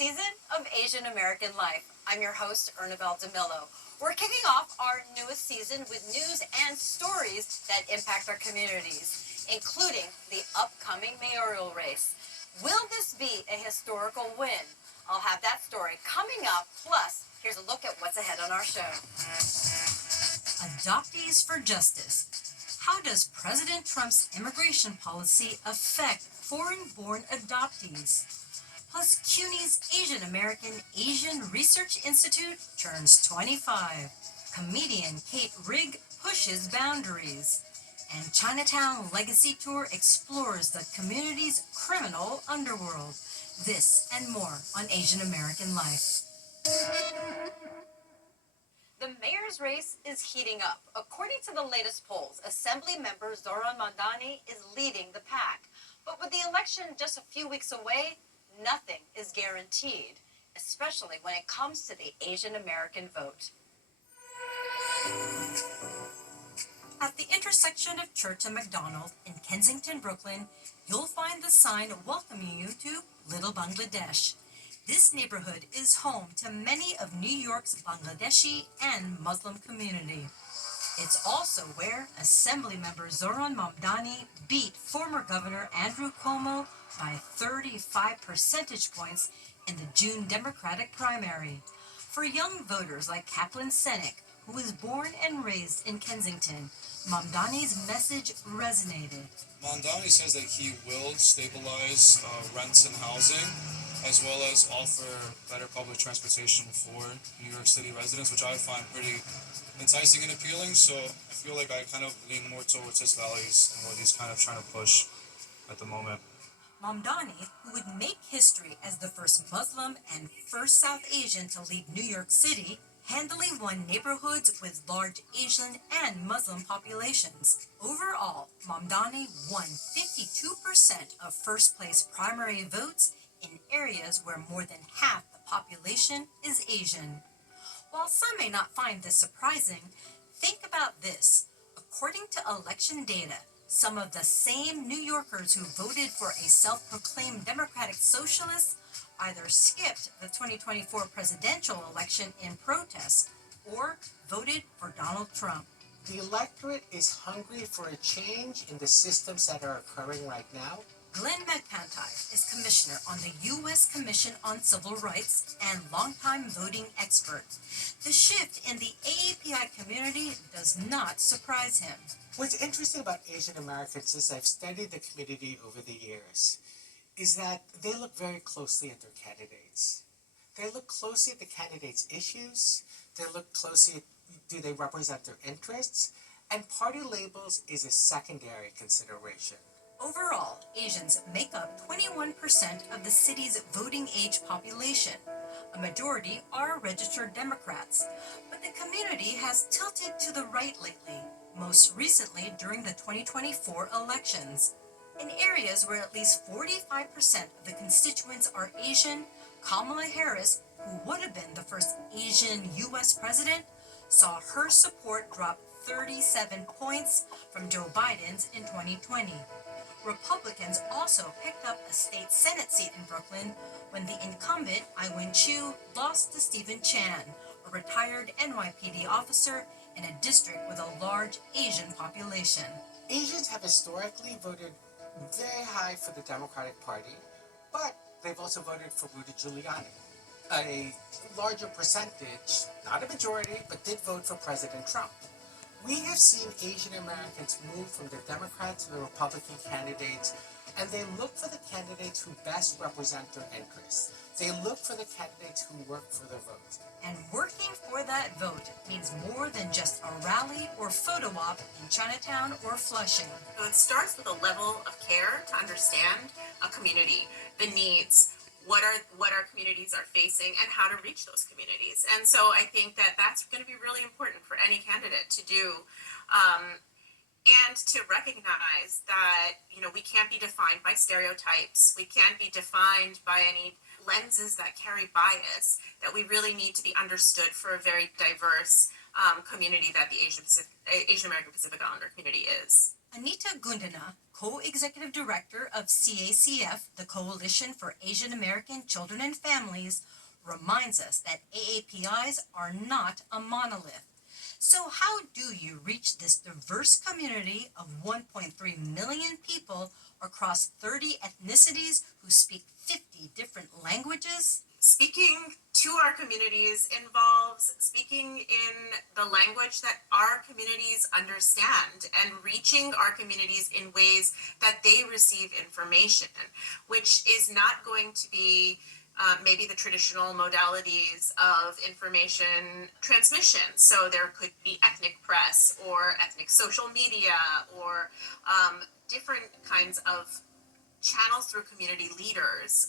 season of Asian American Life. I'm your host, Ernabelle DeMillo. We're kicking off our newest season with news and stories that impact our communities, including the upcoming mayoral race. Will this be a historical win? I'll have that story coming up. Plus, here's a look at what's ahead on our show. Adoptees for Justice. How does President Trump's immigration policy affect foreign-born adoptees? Plus, CUNY's Asian American Asian Research Institute turns 25. Comedian Kate Rigg pushes boundaries. And Chinatown Legacy Tour explores the community's criminal underworld. This and more on Asian American Life. The mayor's race is heating up. According to the latest polls, Assembly member Zohran Mamdani is leading the pack. But with the election just a few weeks away, nothing is guaranteed, especially when it comes to the Asian American vote. At the intersection of Church and McDonald in Kensington, Brooklyn, you'll find the sign welcoming you to Little Bangladesh. This neighborhood is home to many of New York's Bangladeshi and Muslim community. It's also where Assemblymember Zohran Mamdani beat former Governor Andrew Cuomo by 35 percentage points in the June Democratic primary. For young voters like Kaplan Senek, who was born and raised in Kensington, Mamdani's message resonated. Mamdani says that he will stabilize rents and housing, as well as offer better public transportation for New York City residents, which I find pretty enticing and appealing. So I feel like I kind of lean more towards his values and what he's kind of trying to push at the moment. Mamdani, who would make history as the first Muslim and first South Asian to leave New York City, handily won neighborhoods with large Asian and Muslim populations. Overall, Mamdani won 52% of first-place primary votes in areas where more than half the population is Asian. While some may not find this surprising, think about this. According to election data, some of the same New Yorkers who voted for a self-proclaimed Democratic Socialist either skipped the 2024 presidential election in protest or voted for Donald Trump. The electorate is hungry for a change in the systems that are occurring right now. Glenn McPanty is commissioner on the U.S. Commission on Civil Rights and longtime voting expert. The shift in the AAPI community does not surprise him. What's interesting about Asian Americans, as I've studied the community over the years, is that they look very closely at their candidates. They look closely at the candidates' issues. They look closely at, do they represent their interests? And party labels is a secondary consideration. Overall, Asians make up 21% of the city's voting age population. A majority are registered Democrats, but the community has tilted to the right lately, most recently during the 2024 elections. In areas where at least 45% of the constituents are Asian, Kamala Harris, who would have been the first Asian U.S. president, saw her support drop 37 points from Joe Biden's in 2020. Republicans also picked up a state Senate seat in Brooklyn when the incumbent, I-Win Chu, lost to Stephen Chan, a retired NYPD officer in a district with a large Asian population. Asians have historically voted very high for the Democratic Party, but they've also voted for Rudy Giuliani. A larger percentage, not a majority, but did vote for President Trump. We have seen Asian Americans move from the Democrat to the Republican candidates, and they look for the candidates who best represent their interests. They look for the candidates who work for their vote. And working for that vote means more than just a rally or photo op in Chinatown or Flushing. So it starts with a level of care to understand a community, the needs, what our communities are facing, and how to reach those communities. And so I think that that's going to be really important for any candidate to do, and to recognize that, we can't be defined by stereotypes. We can't be defined by any lenses that carry bias, that we really need to be understood for a very diverse community that the Asian American Pacific Islander community is. Anita Gundina, co-executive director of CACF, the Coalition for Asian American Children and Families, reminds us that AAPIs are not a monolith. So how do you reach this diverse community of 1.3 million people across 30 ethnicities who speak 50 different languages? Speaking to our communities involves speaking in the language that our communities understand and reaching our communities in ways that they receive information, which is not going to be maybe the traditional modalities of information transmission. So there could be ethnic press or ethnic social media or different kinds of channels through community leaders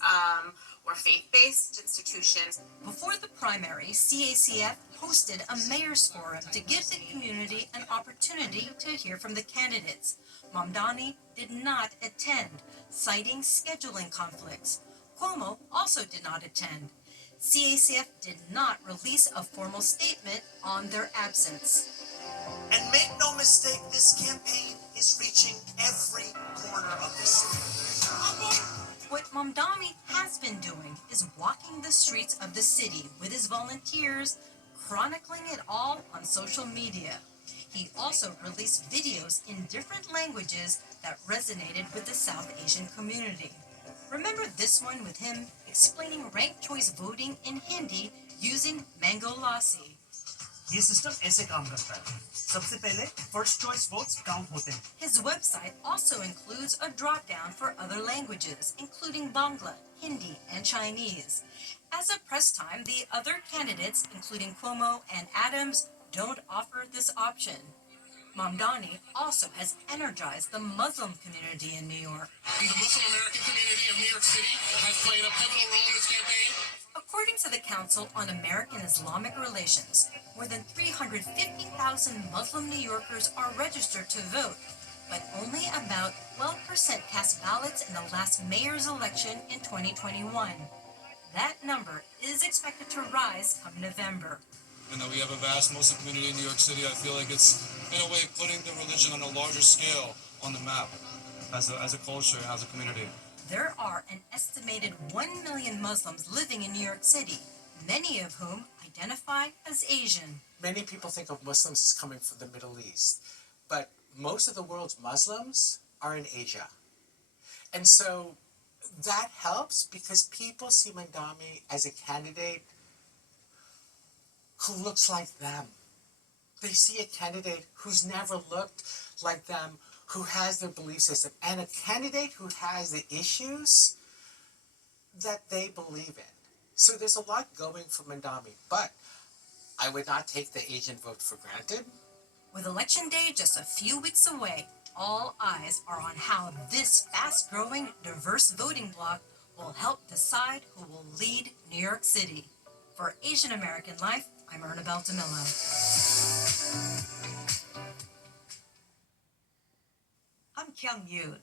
or faith-based institutions. Before the primary, CACF hosted a mayor's forum to give the community an opportunity to hear from the candidates. Mamdani did not attend, citing scheduling conflicts. Cuomo also did not attend. CACF did not release a formal statement on their absence. And make no mistake, this campaign is reaching every corner of the city. What Mamdani has been doing is walking the streets of the city with his volunteers, chronicling it all on social media. He also released videos in different languages that resonated with the South Asian community. Remember this one with him explaining ranked choice voting in Hindi using Mango Lassi. ये system ऐसे काम करता है सबसे पहले first choice votes count होते हैं His website also includes a drop-down for other languages, including Bangla, Hindi, and Chinese. As of press time, the other candidates, including Cuomo and Adams, don't offer this option. Mamdani also has energized the Muslim community in New York. The Muslim American community of New York City has played a pivotal role in this campaign. According to the Council on American Islamic Relations, more than 350,000 Muslim New Yorkers are registered to vote, but only about 12% cast ballots in the last mayor's election in 2021. That number is expected to rise come November. And that we have a vast Muslim community in New York City, I feel like it's, in a way, putting the religion on a larger scale on the map as a culture and as a community. There are an estimated 1 million Muslims living in New York City, many of whom identify as Asian. Many people think of Muslims as coming from the Middle East, but most of the world's Muslims are in Asia. And so that helps because people see Mamdani as a candidate who looks like them. They see a candidate who's never looked like them, who has their belief system, and a candidate who has the issues that they believe in. So there's a lot going for Mamdani, but I would not take the Asian vote for granted. With Election Day just a few weeks away, all eyes are on how this fast-growing, diverse voting bloc will help decide who will lead New York City. For Asian American Life, I'm Erna Beltamillo. I'm Kyung Yoon.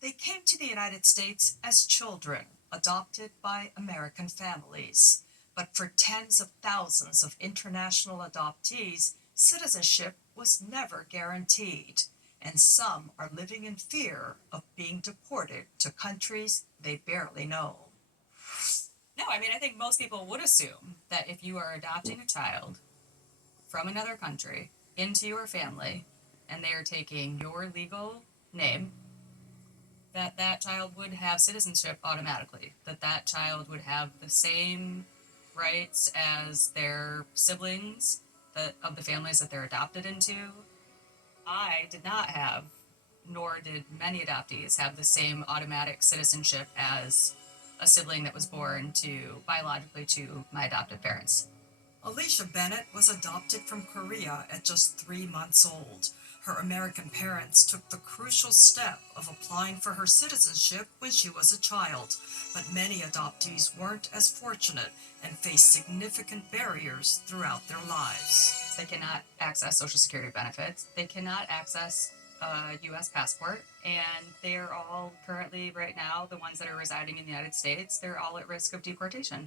They came to the United States as children, adopted by American families. But for tens of thousands of international adoptees, citizenship was never guaranteed, and some are living in fear of being deported to countries they barely know. No, I mean, I think most people would assume that if you are adopting a child from another country into your family and they are taking your legal name, that that child would have citizenship automatically, that that child would have the same rights as their siblings of the families that they're adopted into. I did not have, nor did many adoptees have the same automatic citizenship as a sibling that was born biologically to my adoptive parents. Alicia Bennett was adopted from Korea at just 3 months old. Her American parents took the crucial step of applying for her citizenship when she was a child, but many adoptees weren't as fortunate and faced significant barriers throughout their lives. They cannot access Social Security benefits. They cannot access a U.S. passport, and they are all currently, right now, the ones that are residing in the United States, they're all at risk of deportation.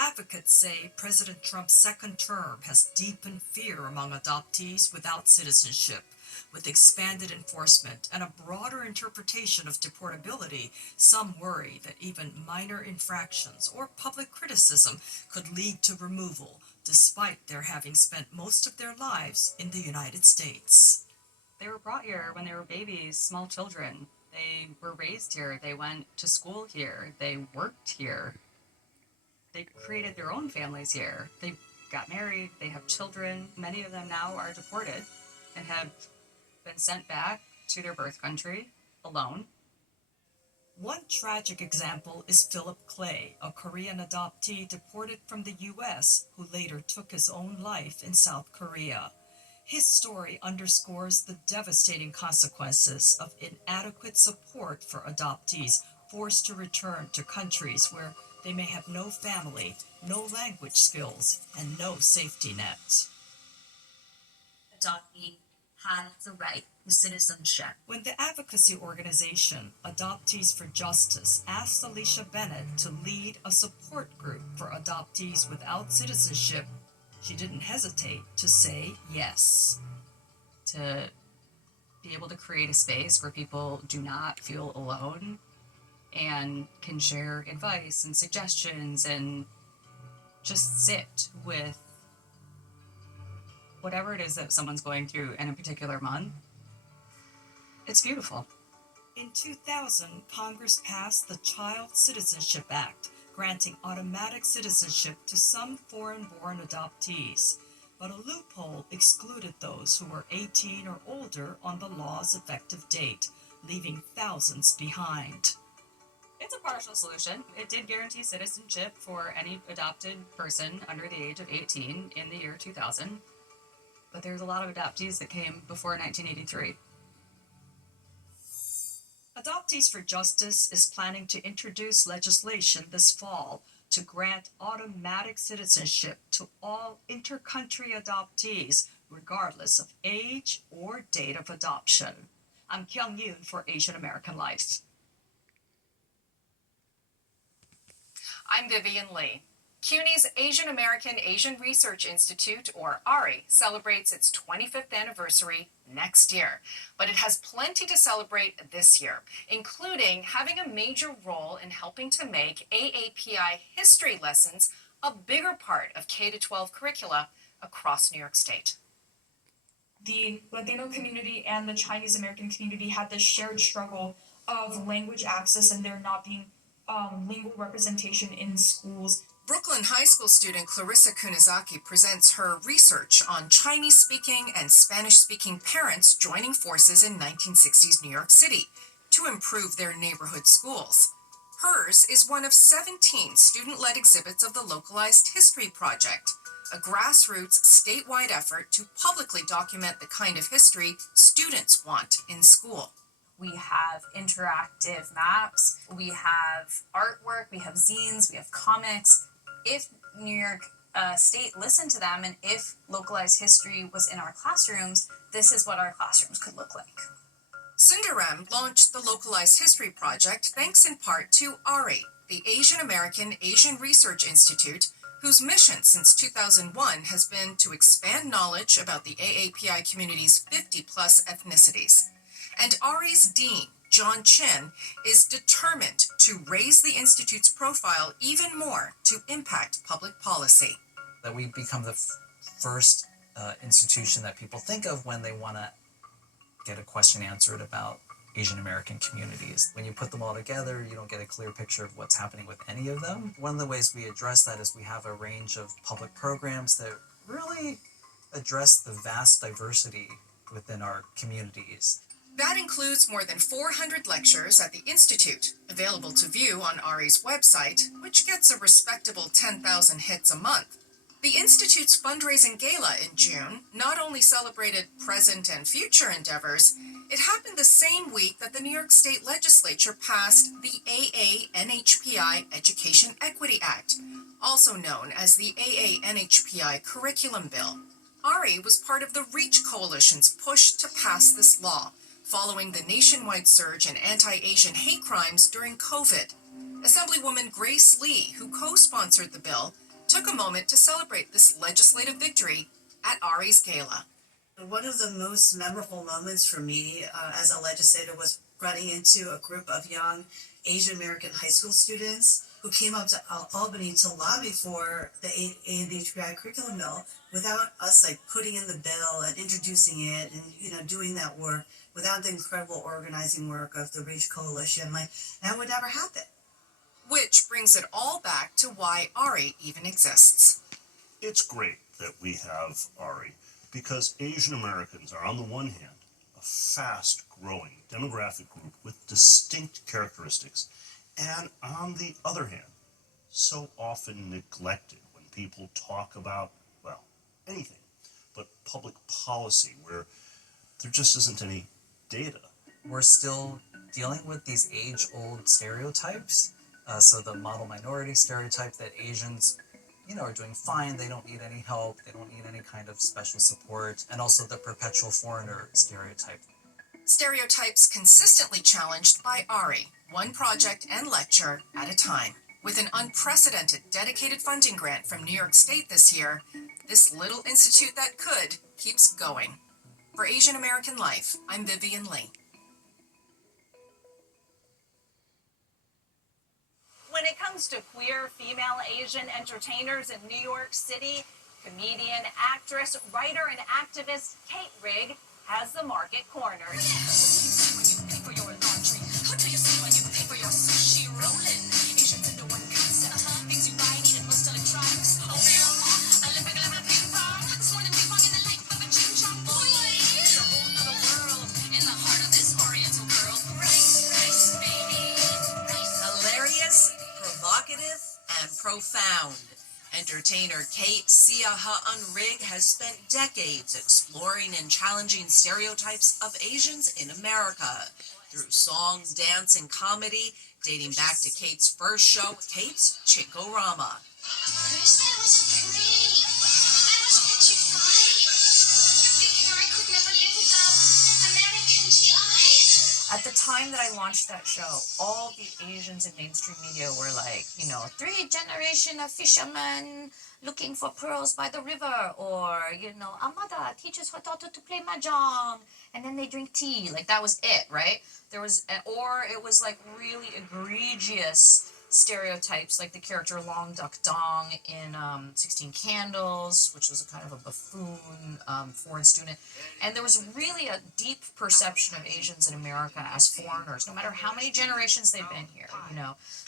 Advocates say President Trump's second term has deepened fear among adoptees without citizenship. With expanded enforcement and a broader interpretation of deportability, some worry that even minor infractions or public criticism could lead to removal, despite their having spent most of their lives in the United States. They were brought here when they were babies, small children. They were raised here. They went to school here. They worked here. They created their own families here. They got married. They have children. Many of them now are deported and have been sent back to their birth country alone. One tragic example is Philip Clay, a Korean adoptee deported from the U.S. who later took his own life in South Korea. His story underscores the devastating consequences of inadequate support for adoptees forced to return to countries where they may have no family, no language skills, and no safety net. Adoptee has the right to citizenship. When the advocacy organization Adoptees for Justice asked Alicia Bennett to lead a support group for adoptees without citizenship, she didn't hesitate to say yes. To be able to create a space where people do not feel alone and can share advice and suggestions and just sit with whatever it is that someone's going through in a particular month. It's beautiful. In 2000, Congress passed the Child Citizenship Act, granting automatic citizenship to some foreign-born adoptees. But a loophole excluded those who were 18 or older on the law's effective date, leaving thousands behind. It's a partial solution. It did guarantee citizenship for any adopted person under the age of 18 in the year 2000. But there's a lot of adoptees that came before 1983. Adoptees for Justice is planning to introduce legislation this fall to grant automatic citizenship to all inter-country adoptees, regardless of age or date of adoption. I'm Kyung Yoon for Asian American Life. I'm Vivian Lee. CUNY's Asian American Asian Research Institute, or ARI, celebrates its 25th anniversary next year. But it has plenty to celebrate this year, including having a major role in helping to make AAPI history lessons a bigger part of K-12 curricula across New York State. The Latino community and the Chinese American community had this shared struggle of language access and there not being lingual representation in schools. Brooklyn High School student Clarissa Kunizaki presents her research on Chinese-speaking and Spanish-speaking parents joining forces in 1960s New York City to improve their neighborhood schools. Hers is one of 17 student-led exhibits of the Localized History Project, a grassroots statewide effort to publicly document the kind of history students want in school. We have interactive maps, we have artwork, we have zines, we have comics. If New York State listened to them and if localized history was in our classrooms, this is what our classrooms could look like. Sundaram launched the Localized History Project thanks in part to ARI, the Asian American Asian Research Institute, whose mission since 2001 has been to expand knowledge about the AAPI community's 50-plus ethnicities. And ARI's dean, John Chin, is determined to raise the Institute's profile even more to impact public policy. That we become the first institution that people think of when they want to get a question answered about Asian American communities. When you put them all together, you don't get a clear picture of what's happening with any of them. One of the ways we address that is we have a range of public programs that really address the vast diversity within our communities. That includes more than 400 lectures at the Institute, available to view on ARI's website, which gets a respectable 10,000 hits a month. The Institute's fundraising gala in June not only celebrated present and future endeavors, it happened the same week that the New York State Legislature passed the AA-NHPI Education Equity Act, also known as the AA-NHPI Curriculum Bill. ARI was part of the REACH Coalition's push to pass this law, following the nationwide surge in anti-Asian hate crimes during COVID. Assemblywoman Grace Lee, who co-sponsored the bill, took a moment to celebrate this legislative victory at Ari's gala. One of the most memorable moments for me as a legislator was running into a group of young Asian American high school students who came up to Albany to lobby for the A&HBI curriculum bill without us putting in the bill and introducing it and doing that work, without the incredible organizing work of the Reach Coalition. That would never happen. Which brings it all back to why Ari even exists. It's great that we have Ari because Asian Americans are, on the one hand, a fast-growing demographic group with distinct characteristics, and on the other hand, so often neglected when people talk about, well, anything but public policy, where there just isn't any data. We're still dealing with these age-old stereotypes. So the model minority stereotype that Asians, are doing fine, they don't need any help, they don't need any kind of special support, and also the perpetual foreigner stereotype. Stereotypes consistently challenged by Ari, one project and lecture at a time. With an unprecedented dedicated funding grant from New York State this year, this little institute that could keeps going. For Asian American Life, I'm Vivian Lee. When it comes to queer female Asian entertainers in New York City, comedian, actress, writer, and activist Kate Rigg has the market cornered. Hilarious, provocative, and profound. Entertainer Kate Sia Ha-un Rigg has spent decades exploring and challenging stereotypes of Asians in America through song, dance, and comedy, dating back to Kate's first show, Kate's Chinkorama. First I wasn't pretty. I was petrified. Thinking I could never live without American GI. At the time that I launched that show, all the Asians in mainstream media were like, 3-generation of fishermen looking for pearls by the river, or, a mother teaches her daughter to play mahjong, and then they drink tea. That was it, right? Or it was really egregious stereotypes, like the character Long Duck Dong in 16 Candles, which was a kind of a buffoon foreign student. And there was really a deep perception of Asians in America as foreigners, no matter how many generations they've been here,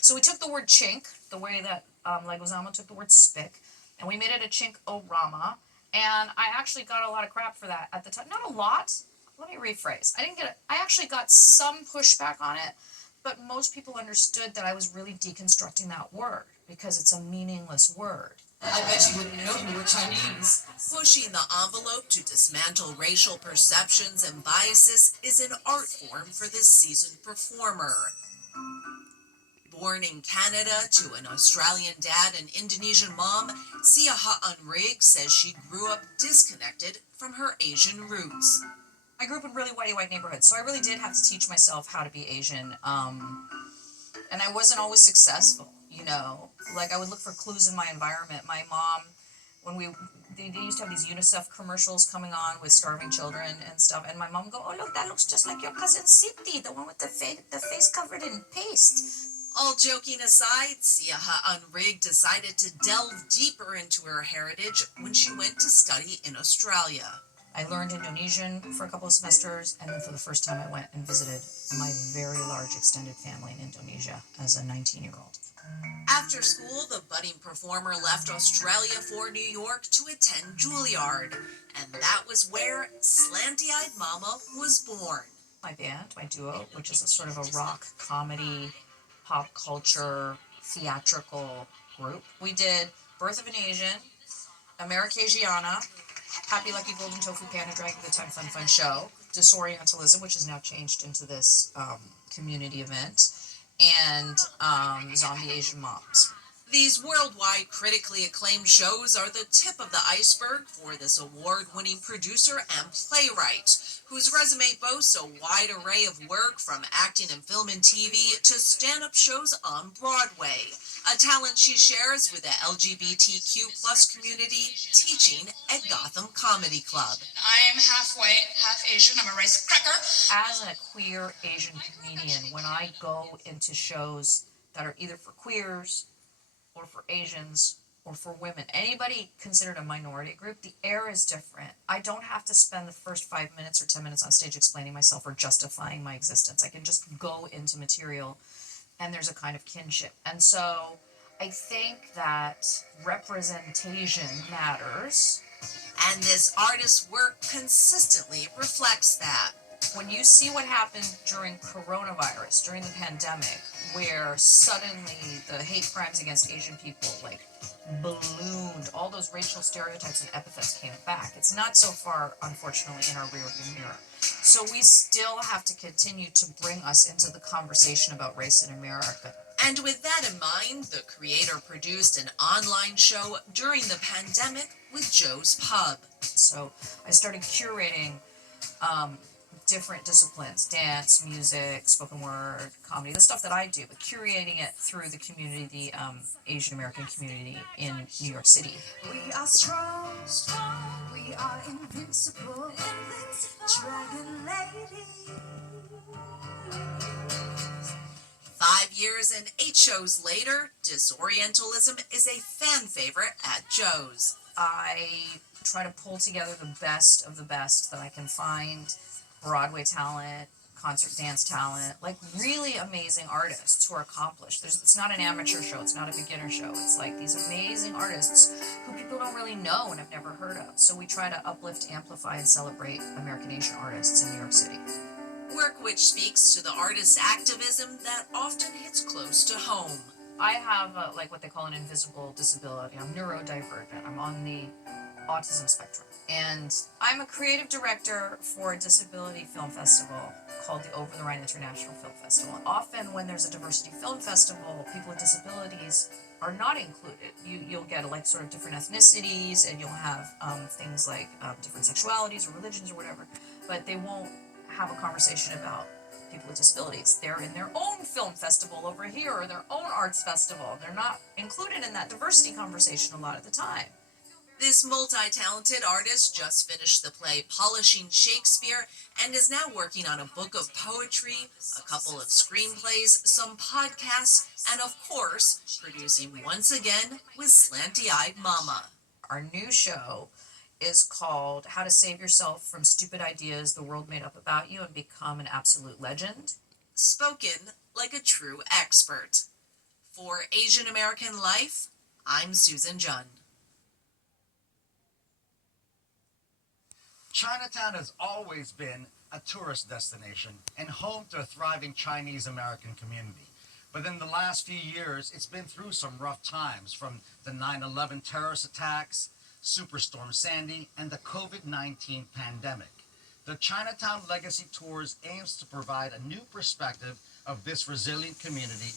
So we took the word chink, the way that Leguizamo took the word spick, and we made it a chink-o-rama. And I actually got a lot of crap for that at the time. Not a lot. Let me rephrase. I actually got some pushback on it, but most people understood that I was really deconstructing that word because it's a meaningless word. I bet you wouldn't know you were Chinese. Pushing the envelope to dismantle racial perceptions and biases is an art form for this seasoned performer. Born in Canada to an Australian dad and Indonesian mom, Sia Ha-un Rigg says she grew up disconnected from her Asian roots. I grew up in really whitey-white neighborhoods, so I really did have to teach myself how to be Asian. And I wasn't always successful, I would look for clues in my environment. My mom, they used to have these UNICEF commercials coming on with starving children and stuff, and my mom would go, "Oh, look, that looks just like your cousin Siti, the one with the face covered in paste." All joking aside, Sia Ha-un Rigg decided to delve deeper into her heritage when she went to study in Australia. I learned Indonesian for a couple of semesters, and then for the first time I went and visited my very large extended family in Indonesia as a 19-year-old. After school, the budding performer left Australia for New York to attend Juilliard, and that was where Slanty-Eyed Mama was born. My band, my duo, which is a sort of a rock, comedy, pop culture, theatrical group. We did Birth of an Asian, Americasiana, Happy Lucky Golden Tofu Panda Dragon Good Time Fun Fun Show, Disorientalism, which is now changed into this community event, and Zombie Asian Moms. These worldwide critically acclaimed shows are the tip of the iceberg for this award-winning producer and playwright, whose resume boasts a wide array of work from acting in film and TV to stand-up shows on Broadway, a talent she shares with the LGBTQ plus community teaching at Gotham Comedy Club. I'm half white, half Asian. I'm a rice cracker. As a queer Asian comedian, when I go into shows that are either for queers or for Asians or for women, anybody considered a minority group, the air is different. I don't have to spend the first 5 minutes or 10 minutes on stage explaining myself or justifying my existence. I can just go into material and there's a kind of kinship. And so I think that representation matters. And this artist's work consistently reflects that. When you see what happened during coronavirus, during the pandemic, where suddenly the hate crimes against Asian people like ballooned, all those racial stereotypes and epithets came back. It's not so far, unfortunately, in our rearview mirror. So we still have to continue to bring us into the conversation about race in America. And with that in mind, the creator produced an online show during the pandemic with Joe's Pub. So I started curating different disciplines, dance, music, spoken word, comedy, the stuff that I do, but curating it through the community, the Asian American community in New York City. We are strong, we are invincible, Dragon Lady. 5 years and 8 shows later, Disorientalism is a fan favorite at Joe's. I try to pull together the best of the best that I can find. Broadway talent, concert dance talent, like really amazing artists who are accomplished. It's not an amateur show, it's not a beginner show. It's like these amazing artists who people don't really know and have never heard of. So we try to uplift, amplify, and celebrate American Asian artists in New York City. Work which speaks to the artist's activism that often hits close to home. I have like what they call an invisible disability. I'm neurodivergent. I'm on the autism spectrum. And I'm a creative director for a disability film festival called the Over the Rhine International Film Festival. Often when there's a diversity film festival, people with disabilities are not included. You'll get like sort of different ethnicities and you'll have things like different sexualities or religions or whatever, but they won't have a conversation about people with disabilities. They're in their own film festival over here or their own arts festival. They're not included in that diversity conversation a lot of the time. This multi-talented artist just finished the play Polishing Shakespeare and is now working on a book of poetry, a couple of screenplays, some podcasts, and of course, producing once again with Slanty-Eyed Mama. Our new show is called How to Save Yourself from Stupid Ideas the World Made Up About You and Become an Absolute Legend. Spoken like a true expert. For Asian American Life, I'm Susan Junn. Chinatown has always been a tourist destination and home to a thriving Chinese American community. But in the last few years, it's been through some rough times, from the 9/11 terrorist attacks, Superstorm Sandy, and the COVID-19 pandemic. The Chinatown Legacy Tours aims to provide a new perspective of this resilient community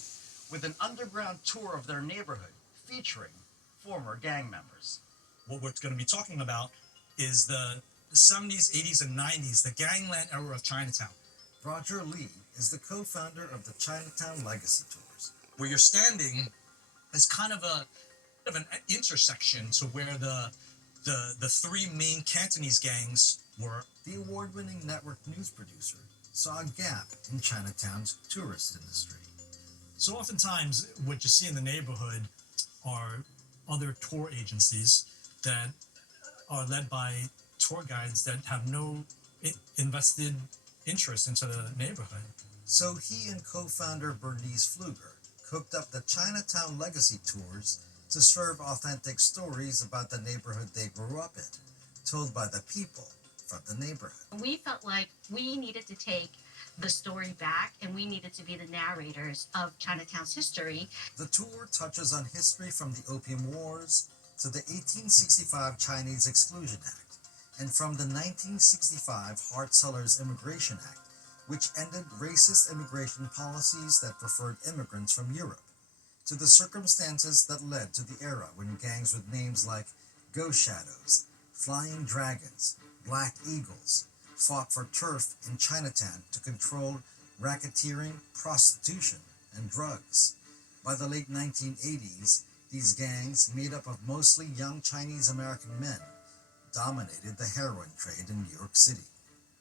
with an underground tour of their neighborhood featuring former gang members. What we're going to be talking about is the 70s, 80s, and 90s, the gangland era of Chinatown. Roger Lee is the co-founder of the Chinatown Legacy Tours. Where you're standing is kind of an intersection to where the three main Cantonese gangs were. The award-winning network news producer saw a gap in Chinatown's tourist industry. So oftentimes, what you see in the neighborhood are other tour agencies that are led by tour guides that have no invested interest into the neighborhood. So he and co-founder Bernice Pfluger cooked up the Chinatown Legacy Tours to serve authentic stories about the neighborhood they grew up in, told by the people from the neighborhood. We felt like we needed to take the story back and we needed to be the narrators of Chinatown's history. The tour touches on history from the Opium Wars to the 1865 Chinese Exclusion Act, and from the 1965 Hart-Sellers Immigration Act, which ended racist immigration policies that preferred immigrants from Europe. to the circumstances that led to the era when gangs with names like Ghost Shadows, Flying Dragons, Black Eagles fought for turf in Chinatown to control racketeering, prostitution, and drugs. By the late 1980s, these gangs, made up of mostly young Chinese American men, dominated the heroin trade in New York City.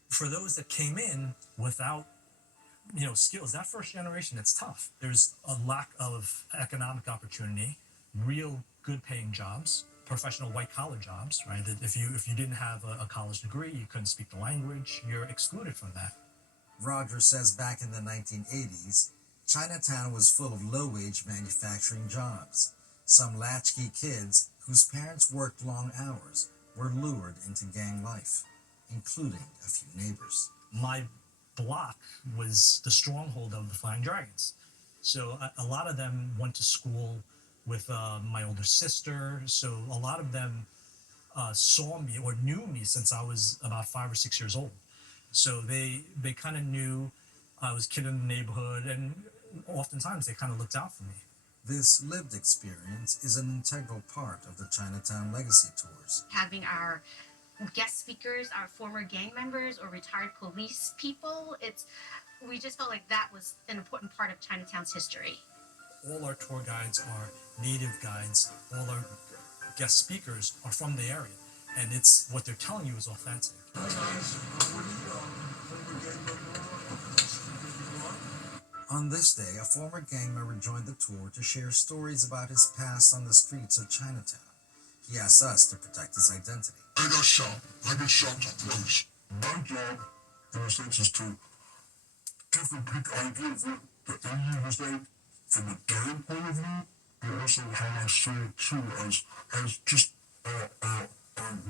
For those that came in without skills, that first generation, it's tough. There's a lack of economic opportunity, real good paying jobs, professional white collar jobs, right? That if you didn't have a college degree, you couldn't speak the language, you're excluded from that. Roger says back in the 1980s, Chinatown was full of low-wage manufacturing jobs. Some latchkey kids whose parents worked long hours were lured into gang life, including a few neighbors. My block was the stronghold of the Flying Dragons. So a lot of them went to school with my older sister. So a lot of them saw me or knew me since I was about 5 or 6 years old. So they kind of knew I was a kid in the neighborhood, and oftentimes they kind of looked out for me. This lived experience is an integral part of the Chinatown Legacy Tours. Having our guest speakers, our former gang members or retired police people, we just felt like that was an important part of Chinatown's history. All our tour guides are native guides. All our guest speakers are from the area, and it's what they're telling you is authentic. On this day, a former gang member joined the tour to share stories about his past on the streets of Chinatown. He asked us to protect his identity. I got shot. I got shot twice. My job, in a sense, is to give a big idea of what the Indian was like from a dying point of view, but also how I saw it too as just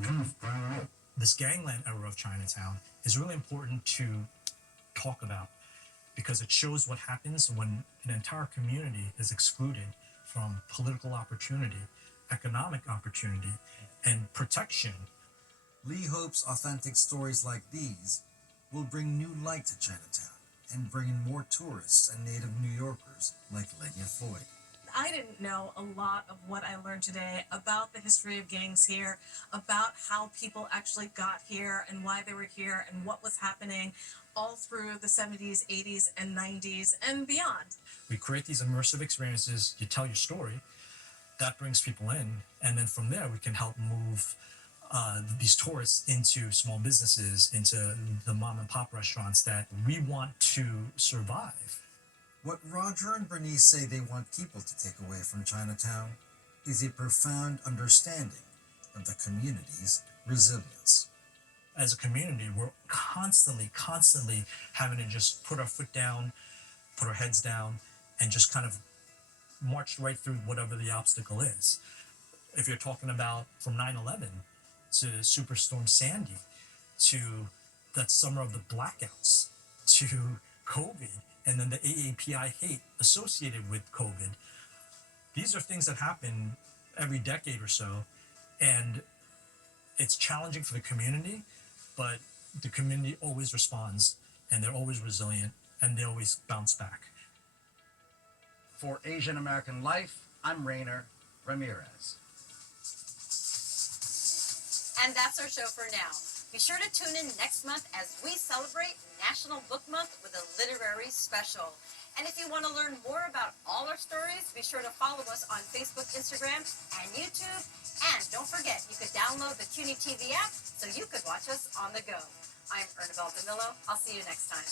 youth growing up. This gangland era of Chinatown is really important to talk about because it shows what happens when an entire community is excluded from political opportunity, economic opportunity, and protection. Lee hopes authentic stories like these will bring new light to Chinatown and bring in more tourists and native New Yorkers like Lenya Floyd. I didn't know a lot of what I learned today about the history of gangs here, about how people actually got here and why they were here and what was happening all through the 70s, 80s, and 90s and beyond. We create these immersive experiences, you tell your story, that brings people in, and then from there we can help move these tourists into small businesses, into the mom and pop restaurants that we want to survive. What Roger and Bernice say they want people to take away from Chinatown is a profound understanding of the community's resilience. As a community, we're constantly having to just put our foot down, put our heads down, and just kind of march right through whatever the obstacle is. If you're talking about from 9/11 to Superstorm Sandy, to that summer of the blackouts, to COVID, and then the AAPI hate associated with COVID. These are things that happen every decade or so, and it's challenging for the community, but the community always responds, and they're always resilient, and they always bounce back. For Asian American Life, I'm Rainer Ramirez. And that's our show for now. Be sure to tune in next month as we celebrate National Book Month with a literary special. And if you want to learn more about all our stories, be sure to follow us on Facebook, Instagram, and YouTube. And don't forget, you could download the CUNY TV app so you could watch us on the go. I'm Ernabelle DeMillo. I'll see you next time.